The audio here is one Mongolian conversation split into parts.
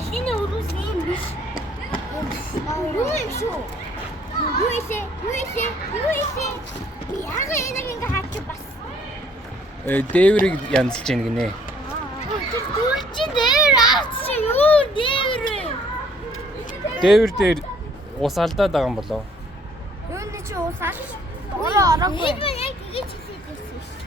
машины өрөөс юм биш. Юу юм шүү? Юу ийшээ? Би яг энийг хаачих бас. Дээврийг янзлж ийн гинэ. Тэр дүүрчин дээр аач юу дээвэр. Дээвэр дээр ус алдаад байгаа юм болов. Юунд чи уусаал? Өөрөө ороогүй. Энэ яг тэгэж хэлээд ирсэн шүү.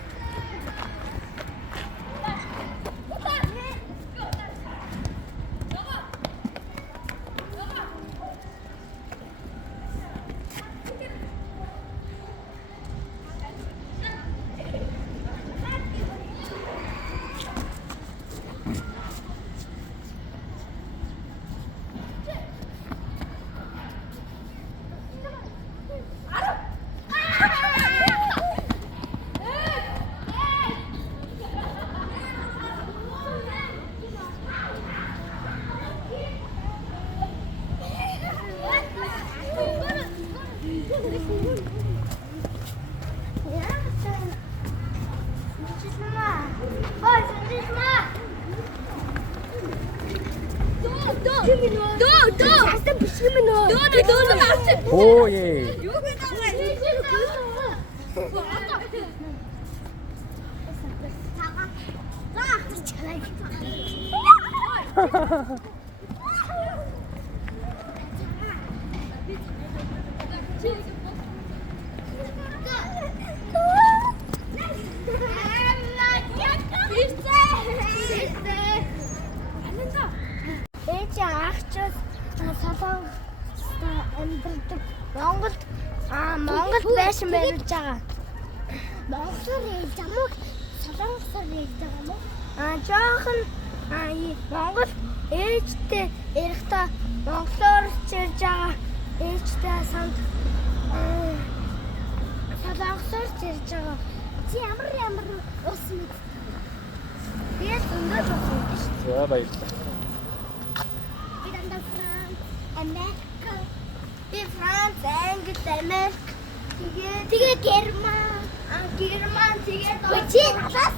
Оо е. Монголд байшин барьж байгаа. Монголоор хэлж байгаа мó? Солонгосоор хэлж байгаа мó? Жоохон Монгол ээжтэй эрэхтэй монголоор хэлж байгаа. Ээжтэй санд солонгосоор хэлж байгаа. Чи ямар ус мэд? Тэгээд өндөр ус мэд шүү. За баярлалаа. Америка, Франц, Англи, Америк, тэгээ Герман, тэгээ чи надаас